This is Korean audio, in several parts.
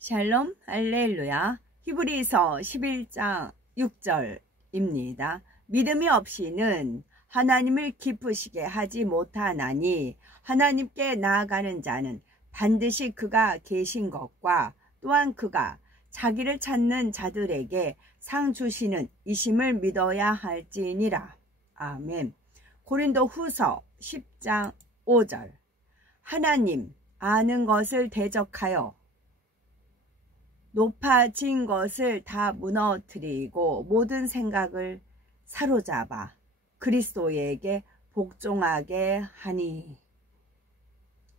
샬롬 할렐루야. 히브리서 11장 6절입니다. 믿음이 없이는 하나님을 기쁘시게 하지 못하나니 하나님께 나아가는 자는 반드시 그가 계신 것과 또한 그가 자기를 찾는 자들에게 상 주시는 이심을 믿어야 할지니라. 아멘. 고린도 후서 10장 5절. 하나님 아는 것을 대적하여 높아진 것을 다 무너뜨리고 모든 생각을 사로잡아 그리스도에게 복종하게 하니,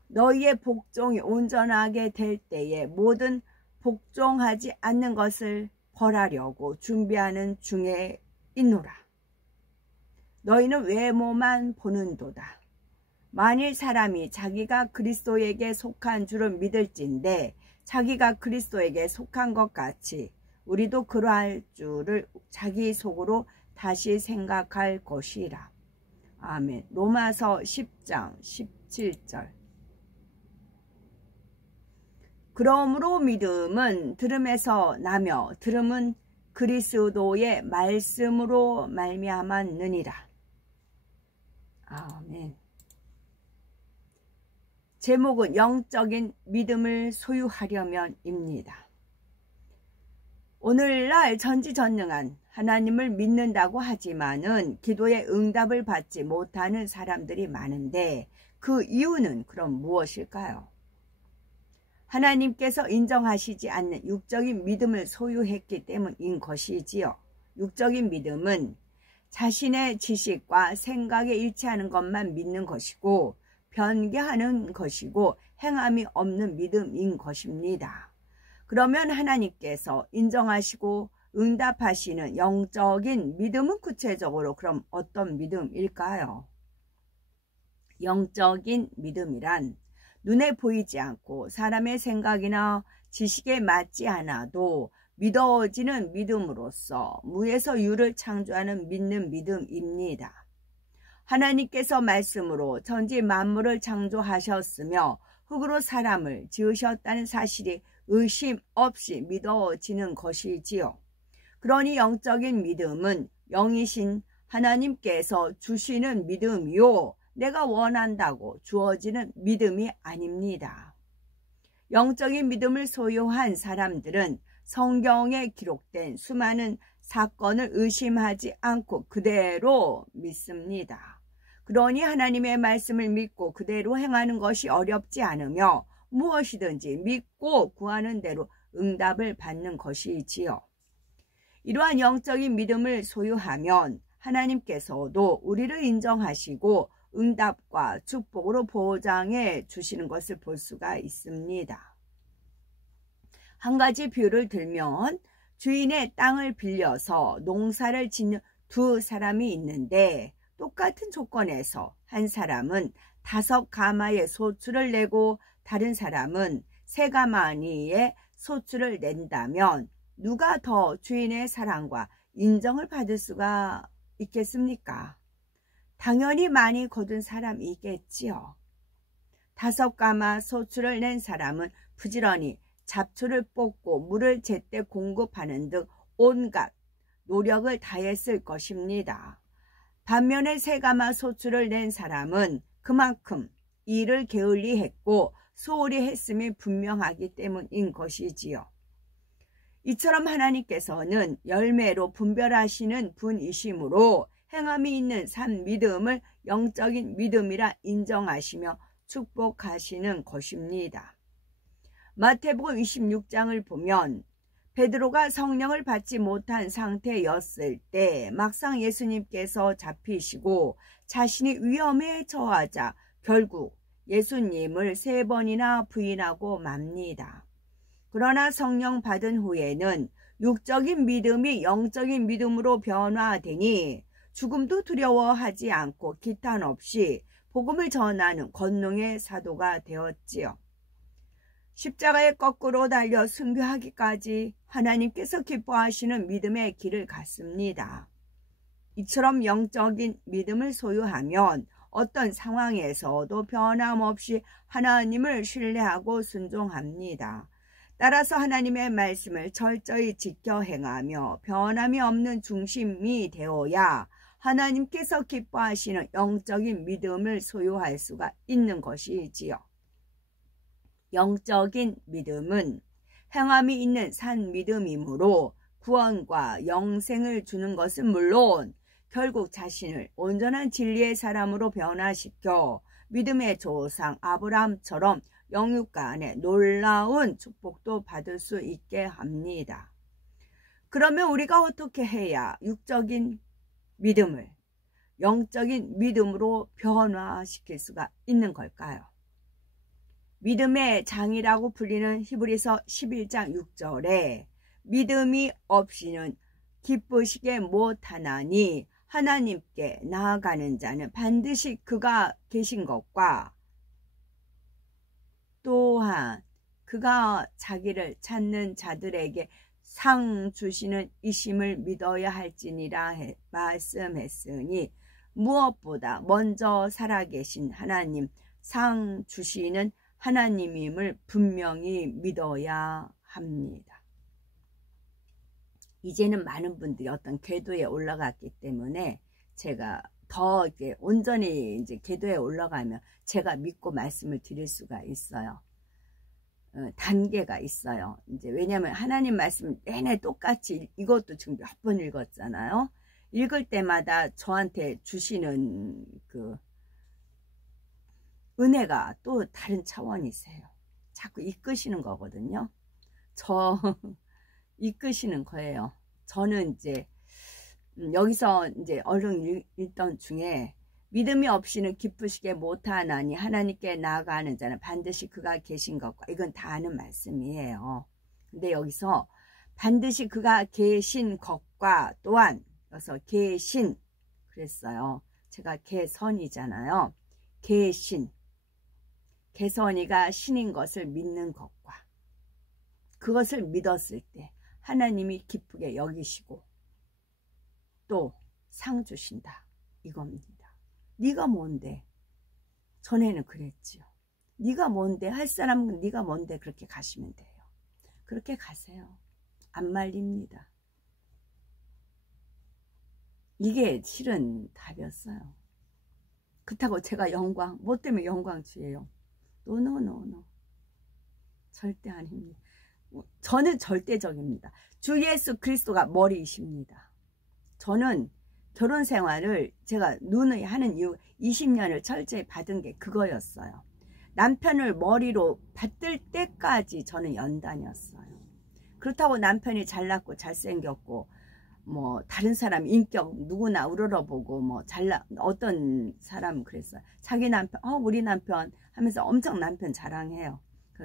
너희의 복종이 온전하게 될 때에 모든 복종하지 않는 것을 벌하려고 준비하는 중에 있노라. 너희는 외모만 보는도다. 만일 사람이 자기가 그리스도에게 속한 줄을 믿을진대 자기가 그리스도에게 속한 것 같이 우리도 그러할 줄을 자기 속으로 다시 생각할 것이라. 아멘. 로마서 10장 17절. 그러므로 믿음은 들음에서 나며 들음은 그리스도의 말씀으로 말미암았느니라. 아멘. 제목은 영적인 믿음을 소유하려면입니다. 오늘날 전지전능한 하나님을 믿는다고 하지만은 기도에 응답을 받지 못하는 사람들이 많은데 그 이유는 그럼 무엇일까요? 하나님께서 인정하시지 않는 육적인 믿음을 소유했기 때문인 것이지요. 육적인 믿음은 자신의 지식과 생각에 일치하는 것만 믿는 것이고 변개하는 것이고 행함이 없는 믿음인 것입니다. 그러면 하나님께서 인정하시고 응답하시는 영적인 믿음은 구체적으로 그럼 어떤 믿음일까요? 영적인 믿음이란 눈에 보이지 않고 사람의 생각이나 지식에 맞지 않아도 믿어지는 믿음으로써 무에서 유를 창조하는 믿는 믿음입니다. 하나님께서 말씀으로 천지 만물을 창조하셨으며 흙으로 사람을 지으셨다는 사실이 의심 없이 믿어지는 것이지요. 그러니 영적인 믿음은 영이신 하나님께서 주시는 믿음이요, 내가 원한다고 주어지는 믿음이 아닙니다. 영적인 믿음을 소유한 사람들은 성경에 기록된 수많은 사건을 의심하지 않고 그대로 믿습니다. 그러니 하나님의 말씀을 믿고 그대로 행하는 것이 어렵지 않으며 무엇이든지 믿고 구하는 대로 응답을 받는 것이지요. 이러한 영적인 믿음을 소유하면 하나님께서도 우리를 인정하시고 응답과 축복으로 보장해 주시는 것을 볼 수가 있습니다. 한 가지 비유를 들면 주인의 땅을 빌려서 농사를 짓는 두 사람이 있는데 똑같은 조건에서 한 사람은 5가마의 소출을 내고 다른 사람은 3가마니의 소출을 낸다면 누가 더 주인의 사랑과 인정을 받을 수가 있겠습니까? 당연히 많이 거둔 사람이겠지요. 5가마 소출을 낸 사람은 부지런히 잡초를 뽑고 물을 제때 공급하는 등 온갖 노력을 다했을 것입니다. 반면에 3가마 소출을 낸 사람은 그만큼 일을 게을리 했고 소홀히 했음이 분명하기 때문인 것이지요. 이처럼 하나님께서는 열매로 분별하시는 분이시므로 행함이 있는 산 믿음을 영적인 믿음이라 인정하시며 축복하시는 것입니다. 마태복음 26장을 보면 베드로가 성령을 받지 못한 상태였을 때 막상 예수님께서 잡히시고 자신이 위험에 처하자 결국 예수님을 3번이나 부인하고 맙니다. 그러나 성령 받은 후에는 육적인 믿음이 영적인 믿음으로 변화되니 죽음도 두려워하지 않고 기탄 없이 복음을 전하는 권능의 사도가 되었지요. 십자가에 거꾸로 달려 순교하기까지 하나님께서 기뻐하시는 믿음의 길을 갔습니다. 이처럼 영적인 믿음을 소유하면 어떤 상황에서도 변함없이 하나님을 신뢰하고 순종합니다. 따라서 하나님의 말씀을 철저히 지켜 행하며 변함이 없는 중심이 되어야 하나님께서 기뻐하시는 영적인 믿음을 소유할 수가 있는 것이지요. 영적인 믿음은 행함이 있는 산 믿음이므로 구원과 영생을 주는 것은 물론 결국 자신을 온전한 진리의 사람으로 변화시켜 믿음의 조상 아브라함처럼 영육가 안에 놀라운 축복도 받을 수 있게 합니다. 그러면 우리가 어떻게 해야 육적인 믿음을 영적인 믿음으로 변화시킬 수가 있는 걸까요? 믿음의 장이라고 불리는 히브리서 11장 6절에 믿음이 없이는 기쁘시게 못하나니 하나님께 나아가는 자는 반드시 그가 계신 것과 또한 그가 자기를 찾는 자들에게 상 주시는 이심을 믿어야 할지니라 말씀했으니 무엇보다 먼저 살아계신 하나님, 상 주시는 하나님임을 분명히 믿어야 합니다. 이제는 많은 분들이 어떤 궤도에 올라갔기 때문에 제가 더 이렇게 온전히 이제 궤도에 올라가면 제가 믿고 말씀을 드릴 수가 있어요. 단계가 있어요. 이제 왜냐하면 하나님 말씀 내내 똑같이 이것도 지금 몇 번 읽었잖아요. 읽을 때마다 저한테 주시는 그 은혜가 또 다른 차원이세요. 자꾸 이끄시는 거거든요. 이끄시는 거예요. 저는 이제 여기서 이제 얼른 읽던 중에 믿음이 없이는 기쁘시게 못하나니 하나님께 나아가는 자는 반드시 그가 계신 것과 이건 다 아는 말씀이에요. 근데 여기서 반드시 그가 계신 것과 또한 여기서 계신 그랬어요. 제가 개선이잖아요. 계신 개선이가 신인 것을 믿는 것과 그것을 믿었을 때 하나님이 기쁘게 여기시고 또 상 주신다 이겁니다. 네가 뭔데? 전에는 그랬지요. 네가 뭔데? 할 사람은 네가 뭔데? 그렇게 가시면 돼요. 그렇게 가세요. 안 말립니다. 이게 실은 답이었어요. 그렇다고 제가 영광, 뭐 때문에 영광 주예요? 노. 절대 아닙니다. 저는 절대적입니다. 주 예수 그리스도가 머리이십니다. 저는 결혼 생활을 제가 누누이 하는 이유 20년을 철저히 받은 게 그거였어요. 남편을 머리로 받들 때까지 저는 연단이었어요. 그렇다고 남편이 잘났고 잘생겼고 뭐 다른 사람 인격 누구나 우러러보고 뭐 어떤 사람은 그랬어요. 자기 남편 우리 남편 하면서 엄청 남편 자랑해요.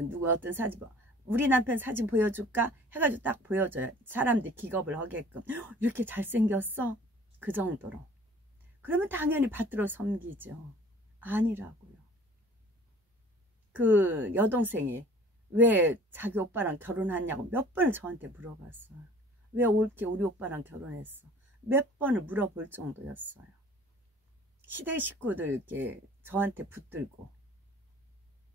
누구 어떤 사진 우리 남편 사진 보여줄까 해가지고 딱 보여줘요. 사람들이 기겁을 하게끔 이렇게 잘생겼어? 그 정도로. 그러면 당연히 받들어 섬기죠. 아니라고요. 그 여동생이 왜 자기 오빠랑 결혼했냐고 몇 번을 저한테 물어봤어요. 왜 올게 우리 오빠랑 결혼했어? 몇 번을 물어볼 정도였어요. 시댁 식구들 이렇게 저한테 붙들고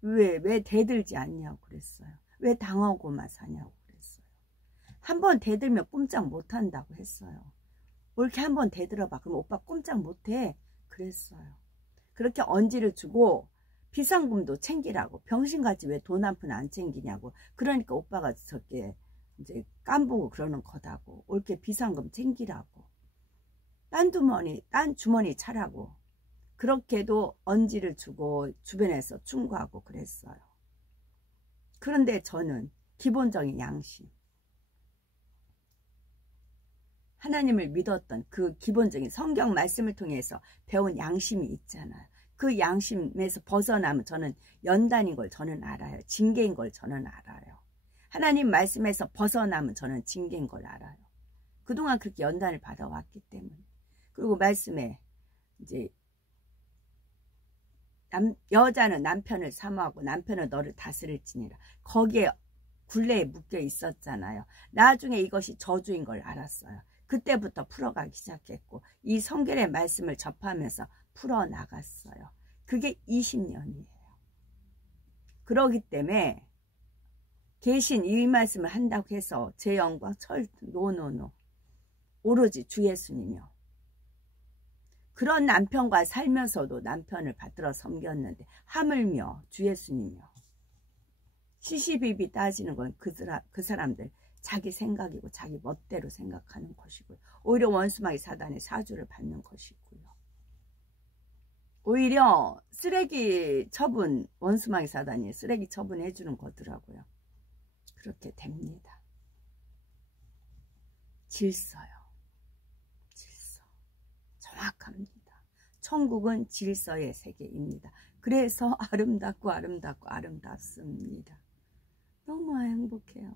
왜 대들지 않냐고 그랬어요. 왜 당하고만 사냐고 그랬어요. 한번 대들면 꼼짝 못한다고 했어요. 이렇게 한번 대들어봐. 그럼 오빠 꼼짝 못해. 그랬어요. 그렇게 언지를 주고 비상금도 챙기라고. 병신같이 왜 돈 한 푼 안 챙기냐고. 그러니까 오빠가 저렇게 이제 깐보고 그러는 거다고. 이렇게 비상금 챙기라고. 딴 주머니 차라고. 그렇게도 언지를 주고 주변에서 충고하고 그랬어요. 그런데 저는 기본적인 양심. 하나님을 믿었던 그 기본적인 성경 말씀을 통해서 배운 양심이 있잖아요. 그 양심에서 벗어나면 저는 연단인 걸 저는 알아요. 징계인 걸 저는 알아요. 하나님 말씀에서 벗어나면 저는 징계인 걸 알아요. 그동안 그렇게 연단을 받아왔기 때문에. 그리고 말씀에 이제 여자는 남편을 사모하고 남편은 너를 다스릴지니라. 거기에 굴레에 묶여 있었잖아요. 나중에 이것이 저주인 걸 알았어요. 그때부터 풀어가기 시작했고 이 성경의 말씀을 접하면서 풀어나갔어요. 그게 20년이에요. 그러기 때문에 계신 이 말씀을 한다고 해서 제 영광 노노노. 오로지 주 예수님이요. 그런 남편과 살면서도 남편을 받들어 섬겼는데 하물며 주 예수님이요. 시시비비 따지는 건 그 사람들 자기 생각이고 자기 멋대로 생각하는 것이고요. 오히려 원수마귀 사단의 사주를 받는 것이고요. 오히려 쓰레기 처분, 원수마귀 사단이 쓰레기 처분해 주는 거더라고요. 그렇게 됩니다. 질서요. 질서. 정확합니다. 천국은 질서의 세계입니다. 그래서 아름답고 아름답고 아름답습니다. 너무 행복해요.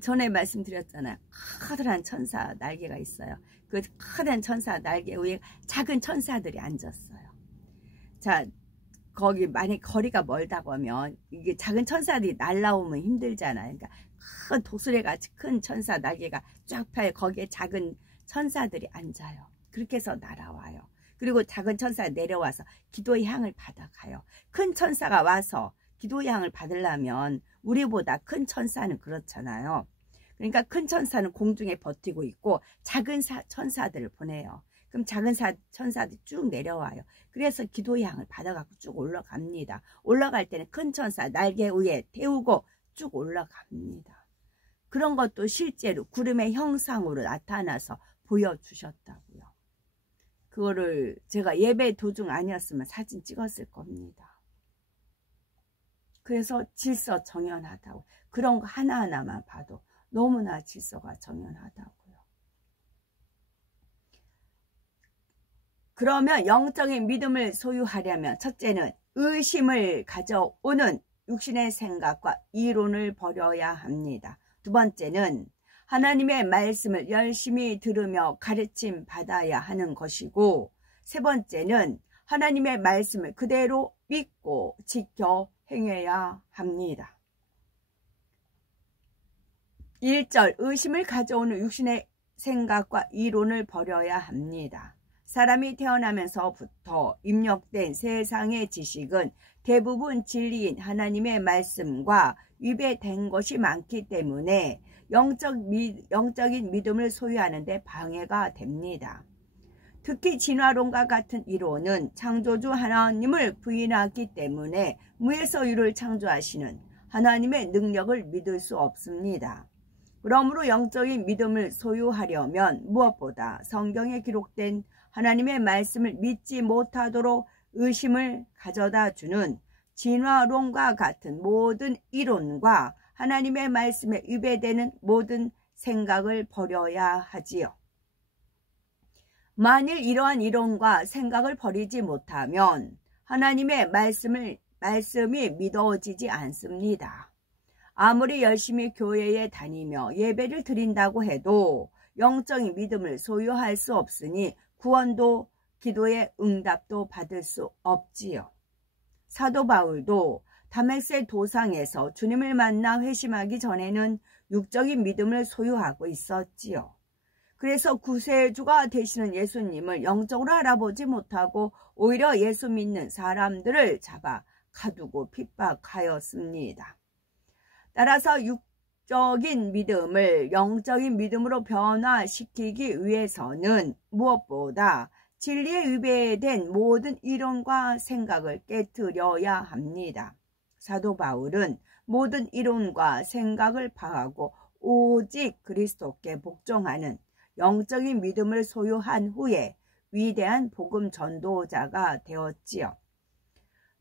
전에 말씀드렸잖아요. 커다란 천사 날개가 있어요. 그 커다란 천사 날개 위에 작은 천사들이 앉았어요. 자, 거기 만약 거리가 멀다고 하면 이게 작은 천사들이 날라오면 힘들잖아요. 그러니까 큰 독수리같이 큰 천사 날개가 쫙 펴요. 거기에 작은 천사들이 앉아요. 그렇게 해서 날아와요. 그리고 작은 천사가 내려와서 기도의 향을 받아가요. 큰 천사가 와서 기도의 향을 받으려면 우리보다 큰 천사는 그렇잖아요. 그러니까 큰 천사는 공중에 버티고 있고 작은 천사들을 보내요. 그럼 작은 천사들이 쭉 내려와요. 그래서 기도의 향을 받아갖고 쭉 올라갑니다. 올라갈 때는 큰 천사 날개 위에 태우고 쭉 올라갑니다. 그런 것도 실제로 구름의 형상으로 나타나서 보여주셨다고요. 그거를 제가 예배 도중 아니었으면 사진 찍었을 겁니다. 그래서 질서 정연하다고. 그런 거 하나하나만 봐도 너무나 질서가 정연하다고요. 그러면 영적인 믿음을 소유하려면 첫째는 의심을 가져오는 육신의 생각과 이론을 버려야 합니다. 두 번째는 하나님의 말씀을 열심히 들으며 가르침 받아야 하는 것이고, 세 번째는 하나님의 말씀을 그대로 믿고 지켜 행해야 합니다. 1절 의심을 가져오는 육신의 생각과 이론을 버려야 합니다. 사람이 태어나면서부터 입력된 세상의 지식은 대부분 진리인 하나님의 말씀과 위배된 것이 많기 때문에 영적인 믿음을 소유하는 데 방해가 됩니다. 특히 진화론과 같은 이론은 창조주 하나님을 부인하기 때문에 무에서 유를 창조하시는 하나님의 능력을 믿을 수 없습니다. 그러므로 영적인 믿음을 소유하려면 무엇보다 성경에 기록된 하나님의 말씀을 믿지 못하도록 의심을 가져다 주는 진화론과 같은 모든 이론과 하나님의 말씀에 위배되는 모든 생각을 버려야 하지요. 만일 이러한 이론과 생각을 버리지 못하면 하나님의 말씀이 믿어지지 않습니다. 아무리 열심히 교회에 다니며 예배를 드린다고 해도 영적인 믿음을 소유할 수 없으니 구원도 기도의 응답도 받을 수 없지요. 사도 바울도 다메섹 도상에서 주님을 만나 회심하기 전에는 육적인 믿음을 소유하고 있었지요. 그래서 구세주가 되시는 예수님을 영적으로 알아보지 못하고 오히려 예수 믿는 사람들을 잡아 가두고 핍박하였습니다. 따라서 육적인 믿음을 영적인 믿음으로 변화시키기 위해서는 무엇보다 진리에 위배된 모든 이론과 생각을 깨트려야 합니다. 사도 바울은 모든 이론과 생각을 파하고 오직 그리스도께 복종하는 영적인 믿음을 소유한 후에 위대한 복음 전도자가 되었지요.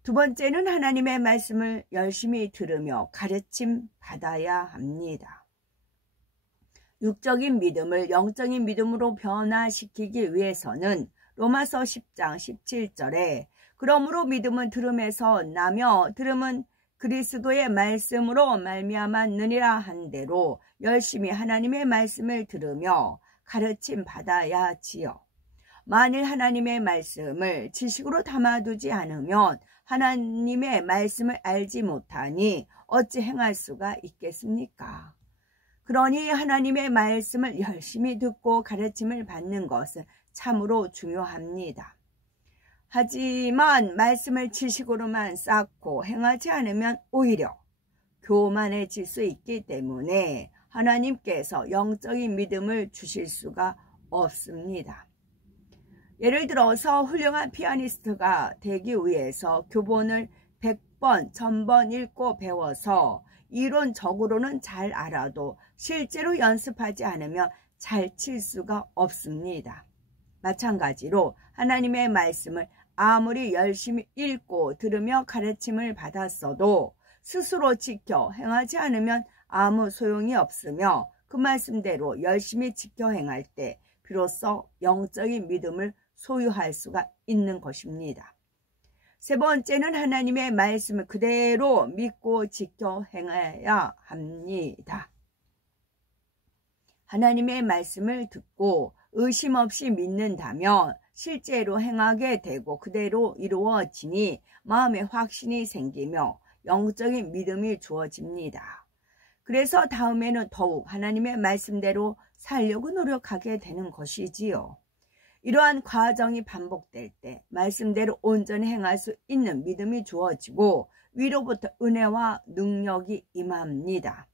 두 번째는 하나님의 말씀을 열심히 들으며 가르침 받아야 합니다. 육적인 믿음을 영적인 믿음으로 변화시키기 위해서는 로마서 10장 17절에 그러므로 믿음은 들음에서 나며 들음은 그리스도의 말씀으로 말미암았느니라 한 대로 열심히 하나님의 말씀을 들으며 가르침 받아야 하지요. 만일 하나님의 말씀을 지식으로 담아두지 않으면 하나님의 말씀을 알지 못하니 어찌 행할 수가 있겠습니까? 그러니 하나님의 말씀을 열심히 듣고 가르침을 받는 것은 참으로 중요합니다. 하지만 말씀을 지식으로만 쌓고 행하지 않으면 오히려 교만해질 수 있기 때문에 하나님께서 영적인 믿음을 주실 수가 없습니다. 예를 들어서 훌륭한 피아니스트가 되기 위해서 교본을 100번, 1000번 읽고 배워서 이론적으로는 잘 알아도 실제로 연습하지 않으면 잘 칠 수가 없습니다. 마찬가지로 하나님의 말씀을 아무리 열심히 읽고 들으며 가르침을 받았어도 스스로 지켜 행하지 않으면 아무 소용이 없으며 그 말씀대로 열심히 지켜 행할 때 비로소 영적인 믿음을 소유할 수가 있는 것입니다. 세 번째는 하나님의 말씀을 그대로 믿고 지켜 행해야 합니다. 하나님의 말씀을 듣고 의심 없이 믿는다면 실제로 행하게 되고 그대로 이루어지니 마음에 확신이 생기며 영적인 믿음이 주어집니다. 그래서 다음에는 더욱 하나님의 말씀대로 살려고 노력하게 되는 것이지요. 이러한 과정이 반복될 때 말씀대로 온전히 행할 수 있는 믿음이 주어지고 위로부터 은혜와 능력이 임합니다.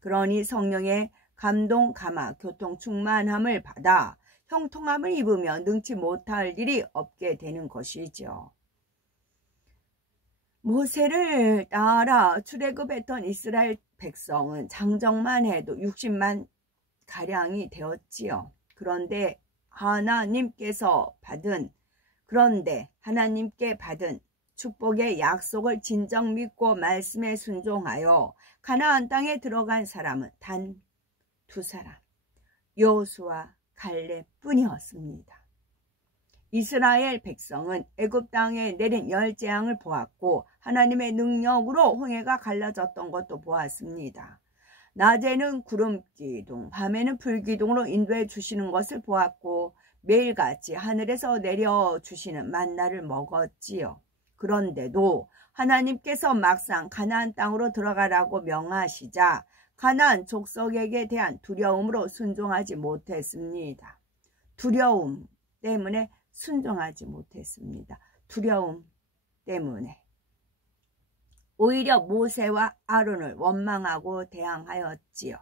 그러니 성령의 감동, 감화, 교통, 충만함을 받아 형통함을 입으며 능치 못할 일이 없게 되는 것이죠. 모세를 따라 출애굽했던 이스라엘 백성은 장정만 해도 60만 가량이 되었지요. 그런데 하나님께 받은 축복의 약속을 진정 믿고 말씀에 순종하여 가나안 땅에 들어간 사람은 단 2사람, 여호수아, 갈렙뿐이었습니다. 이스라엘 백성은 애굽 땅에 내린 열재앙을 보았고 하나님의 능력으로 홍해가 갈라졌던 것도 보았습니다. 낮에는 구름기둥, 밤에는 불기둥으로 인도해 주시는 것을 보았고 매일같이 하늘에서 내려주시는 만나를 먹었지요. 그런데도 하나님께서 막상 가나안 땅으로 들어가라고 명하시자 가나안 족속에게 대한 두려움으로 순종하지 못했습니다. 두려움 때문에 순종하지 못했습니다. 두려움 때문에. 오히려 모세와 아론을 원망하고 대항하였지요.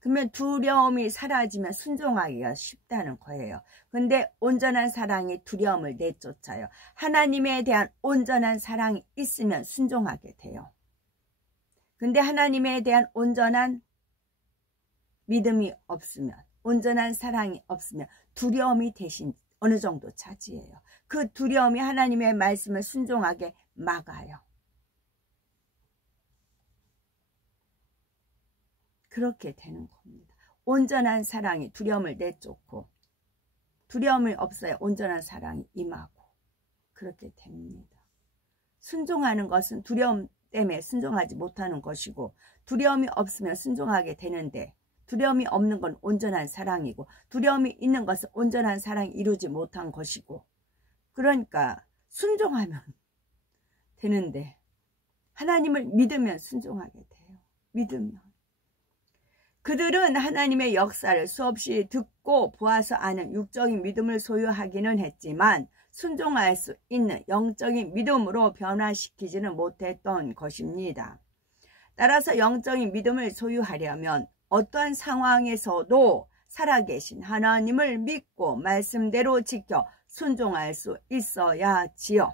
그러면 두려움이 사라지면 순종하기가 쉽다는 거예요. 근데 온전한 사랑이 두려움을 내쫓아요. 하나님에 대한 온전한 사랑이 있으면 순종하게 돼요. 근데 하나님에 대한 온전한 믿음이 없으면, 온전한 사랑이 없으면 두려움이 대신 어느 정도 차지해요. 그 두려움이 하나님의 말씀을 순종하게 막아요. 그렇게 되는 겁니다. 온전한 사랑이 두려움을 내쫓고 두려움이 없어야 온전한 사랑이 임하고 그렇게 됩니다. 순종하는 것은 두려움 때문에 순종하지 못하는 것이고 두려움이 없으면 순종하게 되는데 두려움이 없는 건 온전한 사랑이고 두려움이 있는 것은 온전한 사랑이 이루지 못한 것이고 그러니까 순종하면 되는데 하나님을 믿으면 순종하게 돼요. 믿으면. 그들은 하나님의 역사를 수없이 듣고 보아서 아는 육적인 믿음을 소유하기는 했지만 순종할 수 있는 영적인 믿음으로 변화시키지는 못했던 것입니다. 따라서 영적인 믿음을 소유하려면 어떠한 상황에서도 살아계신 하나님을 믿고 말씀대로 지켜 순종할 수 있어야지요.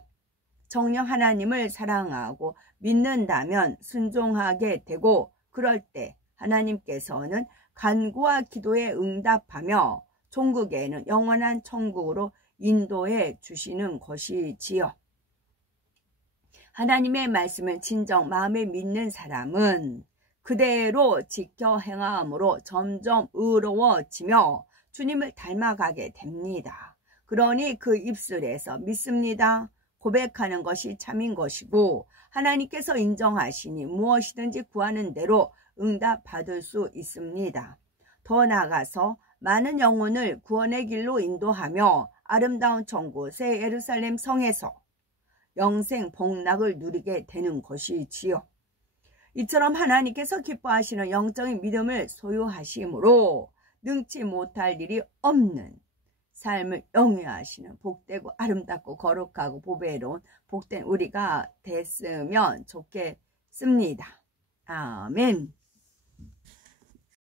정녕 하나님을 사랑하고 믿는다면 순종하게 되고 그럴 때 하나님께서는 간구와 기도에 응답하며 종국에는 영원한 천국으로 인도해 주시는 것이지요. 하나님의 말씀을 진정 마음에 믿는 사람은 그대로 지켜 행함으로 점점 의로워지며 주님을 닮아가게 됩니다. 그러니 그 입술에서 믿습니다 고백하는 것이 참인 것이고 하나님께서 인정하시니 무엇이든지 구하는 대로 응답받을 수 있습니다. 더 나아가서 많은 영혼을 구원의 길로 인도하며 아름다운 천국 새 예루살렘 성에서 영생 복락을 누리게 되는 것이지요. 이처럼 하나님께서 기뻐하시는 영적인 믿음을 소유하심으로 능치 못할 일이 없는 삶을 영위하시는 복되고 아름답고 거룩하고 보배로운 복된 우리가 됐으면 좋겠습니다. 아멘.